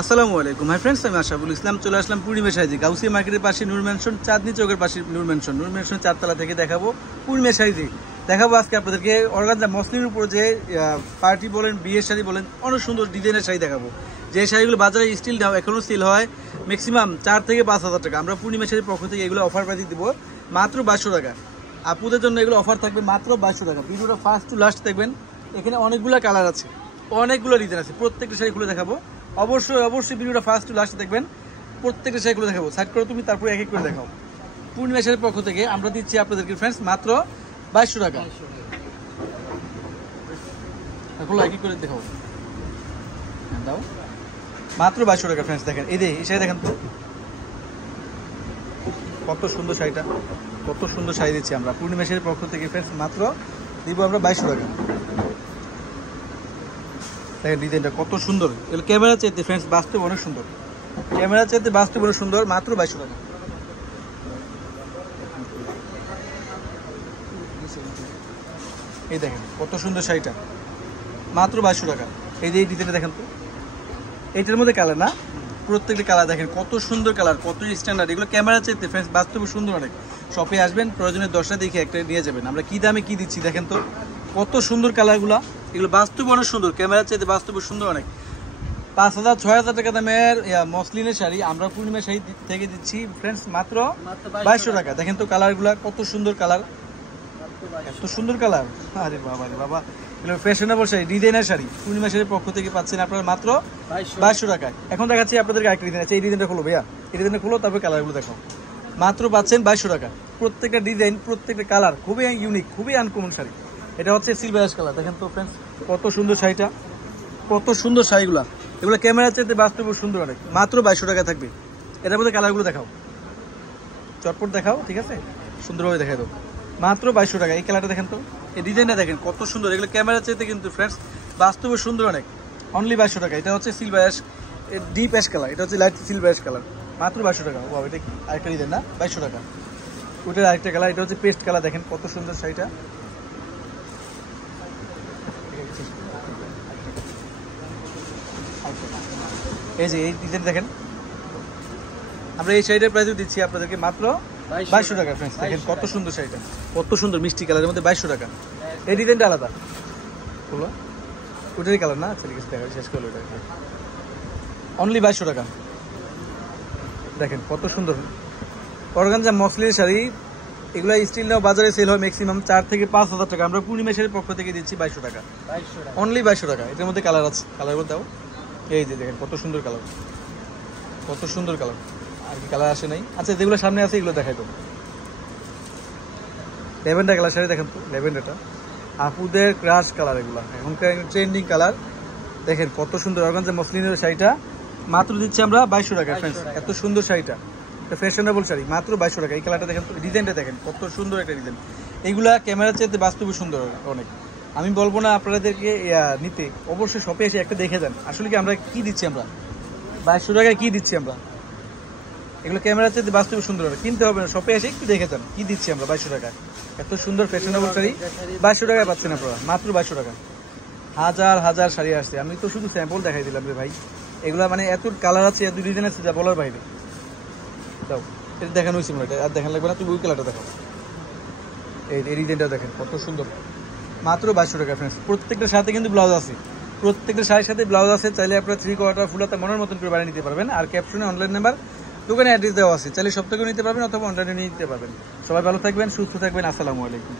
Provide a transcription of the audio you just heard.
আসসালামু আলাইকুম hi friends, আমি আশাফুল ইসলাম চলে আসলাম পূর্ণিমা সাইজে গাউসিয়া মার্কেটের পাশে নূর ম্যানশন, চাঁদনি চৌকের পাশে নূর ম্যানশন চারতলা থেকে দেখাবো পূর্ণিমা সাইজে। দেখাবো আজকে আপনাদেরকে অর্গানজা মসলিনের উপর যে পার্টি বলেন, বিয়ের শাড়ি বলেন, অনেক সুন্দর ডিজাইনের শাড়ি দেখাবো। যে শাড়িগুলো বাজারে স্টিল এখনও সেল হয় ম্যাক্সিমাম 4 থেকে 5,000 টাকা। আমরা পূর্ণিমা শাড়ির পক্ষ থেকে এগুলো অফার প্রাইস দিব মাত্র 2200 টাকা। আপুদের জন্য এগুলো অফার থাকবে মাত্র 2200 টাকা। ভিডিওটা ফার্স্ট টু লাস্ট দেখবেন, এখানে অনেকগুলো কালার আছে, অনেকগুলো ডিজাইন আছে, প্রত্যেকটা শাড়ি খুলে দেখাবো। অবশ্যই ভিডিওটা ফার্স্ট টু লাস্ট দেখবেন, প্রত্যেকটা শাড়িগুলো দেখাবো। সাইড করে তুমি তারপরে এক এক করে দেখাও। পূর্ণিমা শাড়ির পক্ষ থেকে আমরা দিচ্ছি আপনাদেরকে ফ্রেন্ডস মাত্র 2200 টাকা। এখন এক এক করে দেখাও, দাও মাত্র 2200 টাকা ফ্রেন্ডস। দেখেন এই শাড়ি দেখেন তো কত সুন্দর শাড়িটা, কত সুন্দর শাড়ি দিচ্ছি আমরা পূর্ণিমা শাড়ির পক্ষ থেকে ফ্রেন্ডস। মাত্র দিব আমরা 2200 টাকা। দেখেন ডিজাইনটা কত সুন্দর, এগুলো ক্যামেরা চাইতে ফ্রেন্ডস বাস্তব অনেক সুন্দর, ক্যামেরা চাইতে বাস্তব অনেক সুন্দর। মাত্র 2200 টাকা। এই দেখেন কত সুন্দর শাড়িটা, মাত্র 2200 টাকা। এই যে এই ডিজাইনটা দেখেন তো, এইটার মধ্যে কালার না, প্রত্যেকটা কালার দেখেন কত সুন্দর কালার, কত স্ট্যান্ডার্ড। এগুলো ক্যামেরা চাইতে ফ্রেন্ডস বাস্তবে সুন্দর অনেক। শপে আসবেন, প্রয়োজনে 10টা দেখে একটা নিয়ে যাবেন। আমরা কি দামে কি দিচ্ছি দেখেন তো, কত সুন্দর কালারগুলো। এগুলো বাস্তবে অনেক সুন্দর, ক্যামেরা চাইতে বাস্তবে সুন্দর অনেক। 5,000 6,000 টাকা দামের মসলিনের শাড়ি আমরা পূর্ণিমা শাড়ি থেকে দিচ্ছি ফ্রেন্ডস মাত্র 2200 টাকা। দেখেন তো কালারগুলো কত সুন্দর কালার, এত সুন্দর কালার। আরে বাবা রে বাবা, এগুলো ফ্যাশনেবল শাড়ি, ডিজাইনার শাড়ি পূর্ণিমা শাড়ির পক্ষ থেকে পাচ্ছেন আপনারা মাত্র 2200 টাকায়। এখন দেখাচ্ছি আপনাদেরকে আরেকটা ডিজাইন আছে, এই ডিজাইনটা খুলো ভাইয়া, এই ডিজাইনটা খুলো, তারপরে কালারগুলো দেখো। মাত্র পাচ্ছেন 2200 টাকা। প্রত্যেকটা ডিজাইন, প্রত্যেকটা কালার খুবই ইউনিক, খুবই আনকমন শাড়ি। এটা হচ্ছে সিলভার কালার। দেখেন তো ফ্রেন্ডস কত সুন্দর শাড়িটা, কত সুন্দর শাড়িগুলো। এগুলো ক্যামেরা চাইতে বাস্তব সুন্দর অনেক। মাত্র 2200 টাকা থাকবে। এটার মধ্যে কালারগুলো দেখাও, চটপট দেখাও, ঠিক আছে, সুন্দরভাবে দেখাই দাও। মাত্র 2200 টাকা। এই কালারটা দেখেন তো, এই ডিজাইনটা দেখেন কত সুন্দর। এগুলো ক্যামেরা চাইতে কিন্তু ফ্রেন্ডস বাস্তবে সুন্দর অনেক। অনলি 2200 টাকা। এটা হচ্ছে silver ash, deep ash colour, এটা হচ্ছে লাইট সিলভার অ্যাশ কালার। মাত্র 2200 টাকা। ও এটা আরেকটা ডিজাইন না, 2200 টাকা। ওইটার আরেকটা কালার, এটা হচ্ছে পেস্ট কালার। দেখেন কত সুন্দর শাড়িটা। এই যে এই ডিজাইন দেখেন, আমরা এই শাড়িটার প্রাইস দিচ্ছি আপনাদেরকে মাত্র 2200 টাকা ফ্রেন্ডস। দেখেন কত সুন্দর শাড়িটা, কত সুন্দর মিষ্টি কালারের মধ্যে 2200 টাকা। এই ডিজাইনটা আলাদা, বলো ওটারই কালার না, ঠিক আছে, দেখা শেষ করলো। এটা অনলি 2200 টাকা। দেখেন কত সুন্দর অর্গানজা মসলিনের শাড়ি। এগুলো স্টিল নাও বাজারে সেল হয় ম্যাক্সিমাম 4 থেকে 5,000 টাকা। আমরা পূর্ণিমা শাড়ির পক্ষ থেকে দিচ্ছি 2200 টাকা। অনলি 2200 টাকা। এটার মধ্যে কালার আছে, কালারগুলো দাও। এই যে দেখেন কত সুন্দর কালার, কত সুন্দর কালার। আর কি কালার আসে নাই? আচ্ছা যেগুলো সামনে আছে এগুলো দেখাই তো। ল্যাভেন্ডার কালার শাড়ি দেখেন তো, ল্যাভেন্ডারটা আপুদের ক্রাশ কালার, এগুলো এখনকার ট্রেন্ডিং কালার। দেখেন কত সুন্দর অর্গানজা মসলিনের শাড়িটা মাত্র দিচ্ছি আমরা 2200 টাকা ফ্রেন্ডস। এত সুন্দর শাড়িটা, এটা ফ্যাশনেবল শাড়ি, মাত্র 2200 টাকা। এই কালারটা দেখেন, ডিজাইনটা দেখেন কত সুন্দর একটা ডিজাইন। এইগুলা ক্যামেরা চাইতে বাস্তবে সুন্দর অনেক। আমি বলবো না আপনাদেরকে নিতে, অবশ্যই শপে এসে একটা দেখে যান আসলে কি আমরা কি দিচ্ছি। আমরা 2200 টাকায় কি দিচ্ছি আমরা, এগুলো ক্যামেরা চাইতে বাস্তবে সুন্দর হবে। কিনতে হবে না, শপে এসে একটু দেখে যান কি দিচ্ছি আমরা 2200 টাকায়। এত সুন্দর ফ্যাশনেবল শাড়ি 2200 টাকায় পাচ্ছেন আপনারা, মাত্র 2200 টাকা। হাজার হাজার শাড়ি আসছে, আমি তো শুধু স্যাম্পল দেখাই দিলাম রে ভাই। এগুলা মানে এত কালার আছে, এত ডিজাইন আছে যা বলার বাইরে। দাও এটা দেখানো হয়েছে মনে হয়, আর দেখান লাগবে না, তুমি ওই কালারটা দেখো। এই ডিজাইনটা দেখেন কত সুন্দর, মাত্র 2200 টাকা ফ্রেন্ডস। প্রত্যেকটার সাথে কিন্তু ব্লাউজ আছে, প্রত্যেকটা শাড়ির সাথে ব্লাউজ আছে। চাইলে আপনারা 3/4 ফুল হাতা মনের মতন করে বানিয়ে নিতে পারবেন। আর ক্যাপশনে অনলাইন নাম্বার, দোকানে অ্যাড্রেস দেওয়া আছে, চাইলে সব থেকে নিতে পারবেন অথবা অনলাইনে নিয়ে নিতে পারবেন। সবাই ভালো থাকবেন, সুস্থ থাকবেন। আসসালামু আলাইকুম।